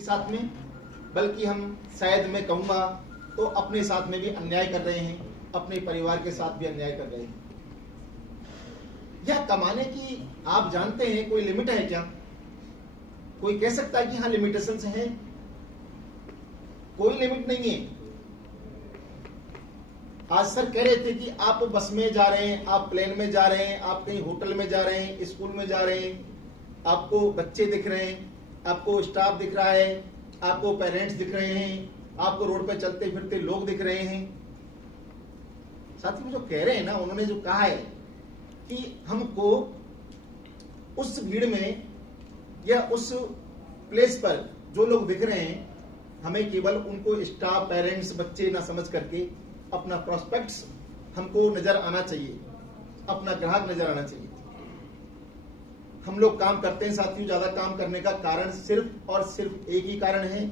साथ में, बल्कि हम शायद मैं कहूँगा तो अपने साथ में भी अन्याय कर रहे हैं, अपने परिवार के साथ भी अन्याय कर रहे हैं। यह कमाने की आप जानते हैं कोई लिमिट है क्या? कोई कह सकता है कि हाँ लिमिटेशंस हैं? कोई लिमिट नहीं है। आज सर कह रहे थे कि आप बस में जा रहे हैं, आप प्लेन में जा रहे हैं, आप कहीं होटल में जा रहे हैं, स्कूल में जा रहे हैं, आपको बच्चे दिख रहे हैं, आपको स्टाफ दिख रहा है, आपको पेरेंट्स दिख रहे हैं, आपको रोड पर चलते फिरते लोग दिख रहे हैं। साथियों जो कह रहे हैं ना, उन्होंने जो कहा है कि हमको उस भीड़ में या उस प्लेस पर जो लोग दिख रहे हैं, हमें केवल उनको स्टाफ, पेरेंट्स, बच्चे ना समझ करके अपना प्रोस्पेक्ट्स हमको नजर आना चाहिए, अपना ग्राहक नजर आना चाहिए। हम लोग काम करते हैं साथियों, ज्यादा काम करने का कारण सिर्फ और सिर्फ एक ही कारण है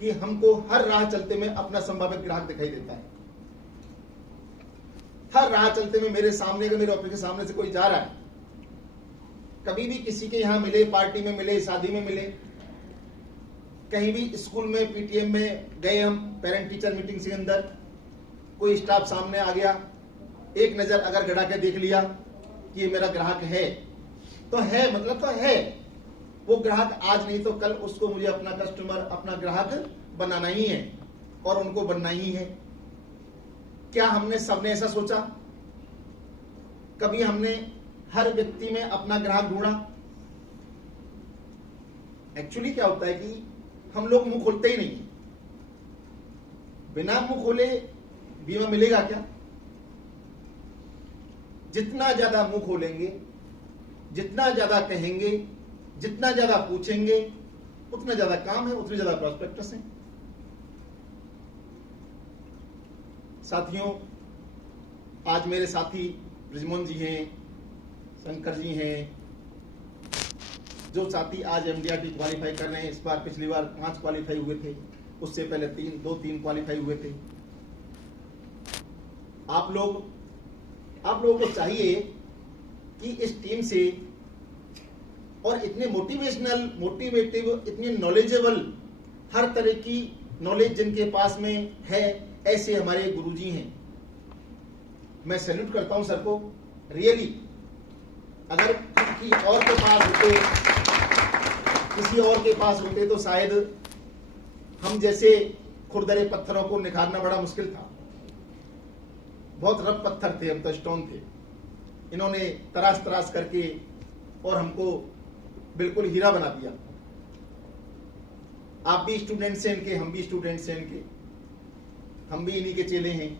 कि हमको हर राह चलते में अपना संभावित ग्राहक दिखाई देता है। हर राह चलते में मेरे सामने, अगर मेरे ऑफिस के सामने से कोई जा रहा है, कभी भी किसी के यहां मिले, पार्टी में मिले, शादी में मिले, कहीं भी स्कूल में, पीटीएम में गए, हम पेरेंट टीचर मीटिंग के अंदर, कोई स्टाफ सामने आ गया, एक नजर अगर गड़ा के देख लिया कि ये मेरा ग्राहक है, तो है, मतलब तो है। वो ग्राहक आज नहीं तो कल उसको मुझे अपना कस्टमर, अपना ग्राहक बनाना ही है और उनको बनना ही है। क्या हमने सबने ऐसा सोचा? कभी हमने हर व्यक्ति में अपना ग्राहक ढूंढा? एक्चुअली क्या होता है कि हम लोग मुंह खोलते ही नहीं। बिना मुंह खोले बीमा मिलेगा क्या? जितना ज्यादा मुंह खोलेंगे, जितना ज्यादा कहेंगे, जितना ज्यादा पूछेंगे, उतना ज्यादा काम है, उतनी ज्यादा प्रॉस्पेक्टस है। साथियों, आज मेरे साथी ब्रिजमोहन जी हैं, शंकर जी हैं, जो साथी आज एमडीआरटी क्वालिफाई कर रहे हैं। इस बार, पिछली बार 5 क्वालिफाई हुए थे, उससे पहले 2-3 क्वालिफाई हुए थे। आप लोगों को चाहिए कि इस टीम से, और इतने मोटिवेटिव, इतने नॉलेजेबल, हर तरह की नॉलेज जिनके पास में है, ऐसे हमारे गुरुजी हैं। मैं सैल्यूट करता हूं सर को, रियली। अगर किसी और के पास होते तो शायद हम जैसे खुरदरे पत्थरों को निखारना बड़ा मुश्किल था। बहुत रफ पत्थर थे, हम तो स्टोन थे। इन्होंने तराश करके और हमको बिल्कुल हीरा बना दिया। आप भी स्टूडेंट्स हैं इनके, हम भी स्टूडेंट्स हैं इनके, हम भी इन्हीं के चेले हैं।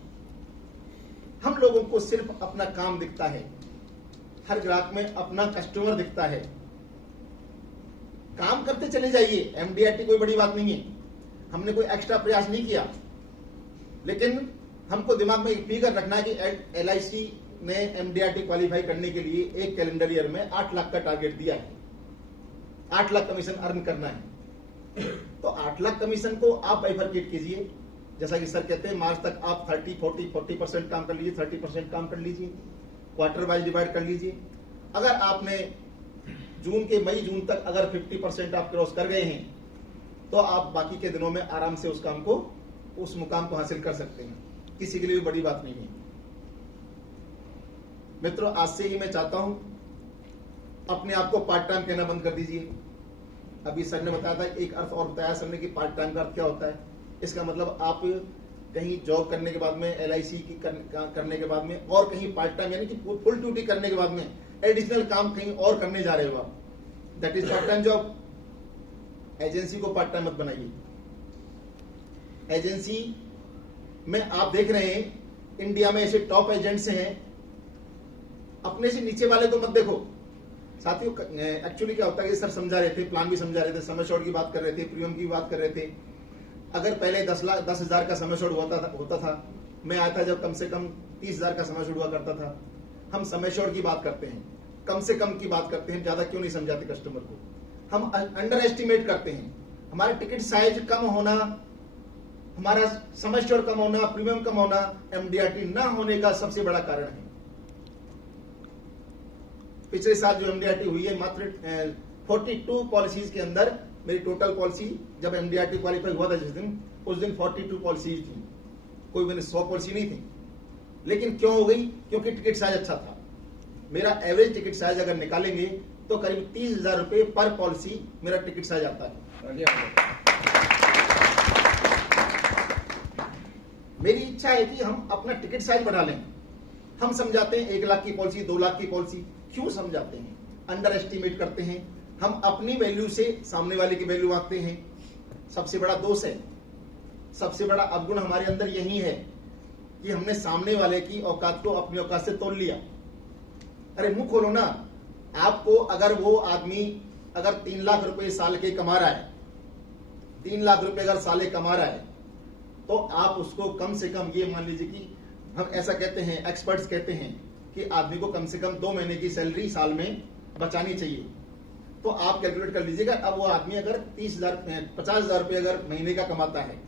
हम लोगों को सिर्फ अपना काम दिखता है, हर ग्राहक में अपना कस्टमर दिखता है। काम करते चले जाइए, एमडीआरटी कोई बड़ी बात नहीं है, हमने कोई एक्स्ट्रा प्रयास नहीं किया। लेकिन हमको दिमाग में एक फिगर रखना है कि एलआईसी ने एमडीआरटी क्वालिफाई करने के लिए एक कैलेंडर ईयर में 8 लाख का टारगेट दिया है। 8 लाख कमीशन अर्न करना है। तो 8 लाख कमीशन को आप बाइफरकेट कीजिए। जैसा कि सर कहते हैं, मार्च तक आप 40% काम कर लीजिए, 30% काम कर लीजिए, क्वार्टर वाइज डिवाइड कर लीजिए। अगर आपने मई जून तक अगर 50% आप क्रॉस कर गए हैं, तो आप बाकी के दिनों में आराम से उस मुकाम को हासिल कर सकते हैं। किसी के लिए भी बड़ी बात नहीं है। मित्रों, आज से ही मैं चाहता हूं, अपने आप को पार्ट टाइम कहना बंद कर दीजिए। अभी सर ने बताया था, एक अर्थ और बताया सर ने कि पार्ट टाइम का अर्थ क्या होता है। इसका मतलब आप कहीं जॉब करने के बाद में, एलआईसी की करने के बाद में, और कहीं पार्ट टाइम यानी कि फुल ड्यूटी करने के बाद में एडिशनल काम कहीं और करने जा रहे हो आप, that is part time job. Agency को पार्ट टाइम मत बनाइए। एजेंसी में आप देख रहे हैं, इंडिया में ऐसे टॉप एजेंट्स हैं, अपने से नीचे वाले को मत देखो। साथियों, एक्चुअली क्या होता है कि सर समझा रहे थे, प्लान भी समझा रहे थे, समय शॉर्ट की बात कर रहे थे, प्रीमियम की बात कर रहे थे। अगर पहले 10,000 का समय शॉर्ट होता था, मैं आया था जब कम से कम 30,000 का समय शॉर्ट हुआ करता था। हम समय शॉर्ट की बात करते हैं, कम से कम की बात करते हैं, ज्यादा क्यों नहीं समझाते कस्टमर को। हम अंडर एस्टिमेट करते हैं। हमारा टिकट साइज कम होना, हमारा समय शॉर्ट कम होना, प्रीमियम कम होना, एमडीआरटी ना होने का सबसे बड़ा कारण है। पिछले साल जो एमडीआरटी हुई है, मात्र 42 पॉलिसीज के अंदर मेरी टोटल पॉलिसी जब एमडीआरटी क्वालिफाई हुआ था जिस दिन, उस दिन 42 पॉलिसी थी, कोई मैंने 100 पॉलिसी नहीं थी। लेकिन क्यों हो गई? क्योंकि टिकट साइज अच्छा था। मेरा एवरेज टिकट साइज अगर निकालेंगे तो करीब 30,000 रुपए पर पॉलिसी मेरा टिकट साइज आता है। मेरी इच्छा है कि हम अपना टिकट साइज बढ़ा लें। हम समझाते हैं 1 लाख की पॉलिसी, 2 लाख की पॉलिसी, क्यों समझाते हैं? अंडर एस्टिमेट करते हैं। हम अपनी वैल्यू से सामने वाले की वैल्यू आंकते हैं। सबसे बड़ा दोष है, सबसे बड़ा अवगुण हमारे अंदर यही है कि हमने सामने वाले की औकात को अपनी औकात से तोल लिया। अरे मुंह खोलो ना। आपको अगर वो आदमी अगर 3 लाख रुपए साल के कमा रहा है, 3 लाख रुपए अगर साले कमा रहा है, तो आप उसको कम से कम ये मान लीजिए कि हम ऐसा कहते हैं, एक्सपर्ट्स कहते हैं कि आदमी को कम से कम 2 महीने की सैलरी साल में बचानी चाहिए। तो आप कैलकुलेट कर लीजिएगा, अब वो आदमी अगर 50,000 रुपए अगर महीने का कमाता है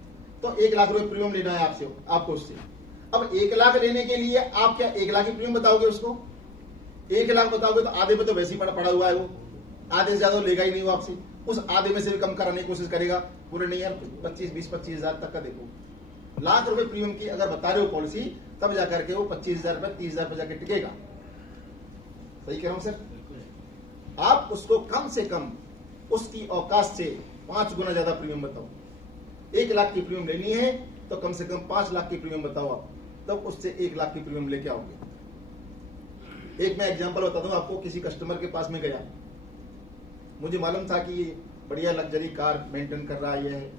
तो 1 लाख रुपए प्रीमियम लेना है आपको उससे। अब 1 लाख लेने के लिए आप क्या 1 लाख ही प्रीमियम बताओगे उसको? 1 लाख बताओगे तो आधे में तो वैसे ही पड़ा हुआ है वो, आधे से ज्यादा लेगा ही नहीं वो आपसे। उस आधे में से भी कम कराने की कोशिश करेगा, बोले नहीं यार 25,000 तक का देखो। लाख रुपए प्रीमियम की अगर बता रहे हो पॉलिसी, तब जाकर के वो 25,000 रुपए 30,000 रुपए जाके टिकेगा। सही कह रहा हूं सर? आप उसको कम से कम उसकी औकात से 5 गुना ज्यादा प्रीमियम बताओ। 1 लाख की प्रीमियम लेनी है तो कम से कम 5 लाख की प्रीमियम बताओ आप, तब उससे 1 लाख की प्रीमियम लेके आओगे। एक मैं एग्जांपल बताता हूं आपको। किसी कस्टमर के पास में गया, मुझे मालूम था कि ये बढ़िया लग्जरी कार मेंटेन कर रहा है, ये है,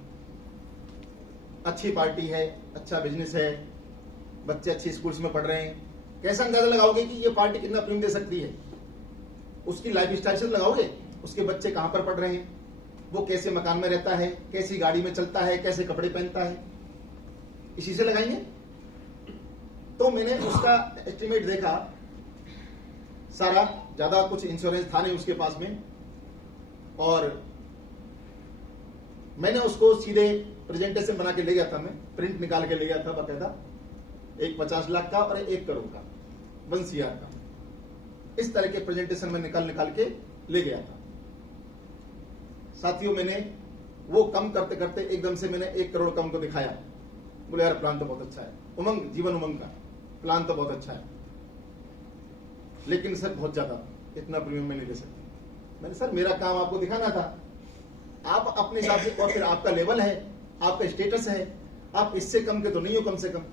अच्छी पार्टी है, अच्छा बिजनेस है, बच्चे अच्छे स्कूल्स में पढ़ रहे हैं। कैसा अंदाजा लगाओगे कि ये पार्टी कितना प्रीमियम दे सकती है? उसकी लाइफ स्टाइल से लगाओगे, उसके बच्चे कहां पर पढ़ रहे हैं, वो कैसे मकान में रहता है, कैसी गाड़ी में चलता है, कैसे कपड़े पहनता है, इसी से लगाएंगे। तो मैंने उसका एस्टिमेट देखा सारा, ज्यादा कुछ इंश्योरेंस था नहीं उसके पास में, और मैंने उसको सीधे प्रेजेंटेशन बना के ले गया था, मैं प्रिंट निकाल के ले गया था बकायदा, एक 50 लाख का और 1 करोड़ का, 1 CR का। इस तरह के प्रेजेंटेशन में निकाल के ले गया था। साथियों, मैंने वो कम करते करते एकदम से मैंने 1 करोड़ का उनको दिखाया। बोले यार प्लान तो बहुत अच्छा है, उमंग, जीवन उमंग का प्लान तो बहुत अच्छा है, लेकिन सर बहुत ज्यादा, इतना प्रीमियम में नहीं दे सकते। मैंने सर मेरा काम आपको दिखाना था, आप अपने हिसाब से, और फिर आपका लेवल है, आपका स्टेटस है, आप इससे कम के तो नहीं हो। कम से कम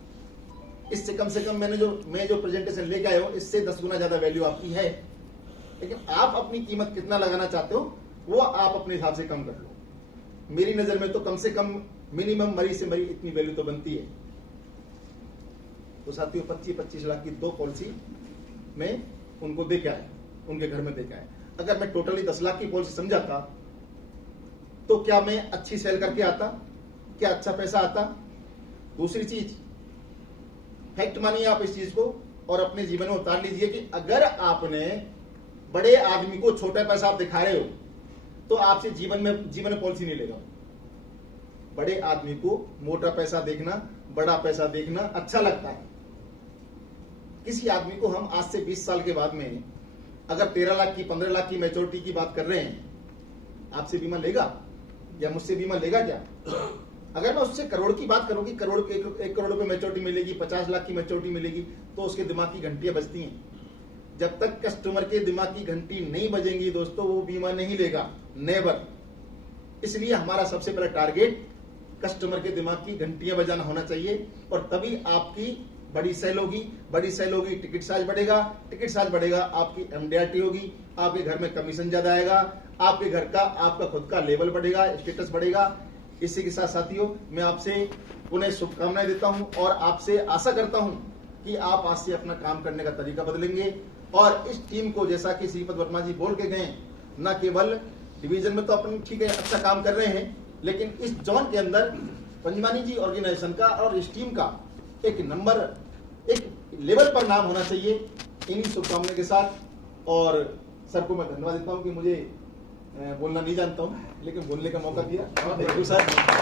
इससे कम से कम मैं जो प्रेजेंटेशन लेके आया हूं, इससे 10 गुना ज्यादा वैल्यू आपकी है। लेकिन आप अपनी कीमत कितना लगाना चाहते हो वो आप अपने हिसाब से कम कर लो। मेरी नजर में तो कम से कम मिनिमम मरी से मरी इतनी वैल्यू तो बनती है। तो साथियों 25-25 लाख की 2 पॉलिसी में उनको दे के आया, उनके घर में दे के आया। अगर मैं टोटली 10 लाख की पॉलिसी समझाता तो क्या मैं अच्छी सेल करके आता, क्या अच्छा पैसा आता? दूसरी चीज, फैक्ट मानिए आप इस चीज को और अपने जीवन में उतार लीजिए कि अगर आपने बड़े आदमी को छोटा पैसा आप दिखा रहे हो तो आपसे जीवन में पॉलिसी नहीं लेगा। बड़े आदमी को मोटा पैसा देखना, बड़ा पैसा देखना अच्छा लगता है। किसी आदमी को हम आज से 20 साल के बाद में अगर 13 लाख की 15 लाख की मैच्योरिटी की बात कर रहे हैं, आपसे बीमा लेगा या मुझसे बीमा लेगा क्या? अगर मैं उससे करोड़ की बात करूं कि करोड़ के 1 करोड़ रुपए मैच्योरिटी मिलेगी, 50 लाख की मैच्योरिटी मिलेगी, तो उसके दिमाग की घंटियां बजती हैं। जब तक कस्टमर के दिमाग की घंटी नहीं बजेंगी दोस्तों, वो बीमा नहीं लेगा, नेवर। इसलिए हमारा सबसे पहला टारगेट कस्टमर के दिमाग की घंटियां बजाना होना चाहिए, और तभी आपकी बड़ी सेल होगी। बड़ी सेल होगी, टिकट साइज बढ़ेगा, टिकट साइज बढ़ेगा, आपकी एमडीआरटी होगी, आपके घर में कमीशन ज्यादा आएगा, आपके घर का, आपका खुद का लेवल बढ़ेगा, स्टेटस बढ़ेगा। इसी के साथ साथियों मैं आपसे पुनः शुभकामनाएं देता हूं और आपसे आशा करता हूं कि आप आज से अपना काम करने का तरीका बदलेंगे, और इस टीम को, जैसा कि श्रीपद वर्मा जी बोल के गए, न केवल डिवीजन में तो अपन ठीक है अच्छा काम कर रहे हैं, लेकिन इस जोन के अंदर पंजवानी जी ऑर्गेनाइजेशन का और इस टीम का एक नंबर, एक लेवल पर नाम होना चाहिए। इन्हीं शुभकामनाओं के साथ, और सर को मैं धन्यवाद देता हूं कि मुझे बोलना नहीं जानता हूं लेकिन बोलने का मौका दिया। Thank you sir.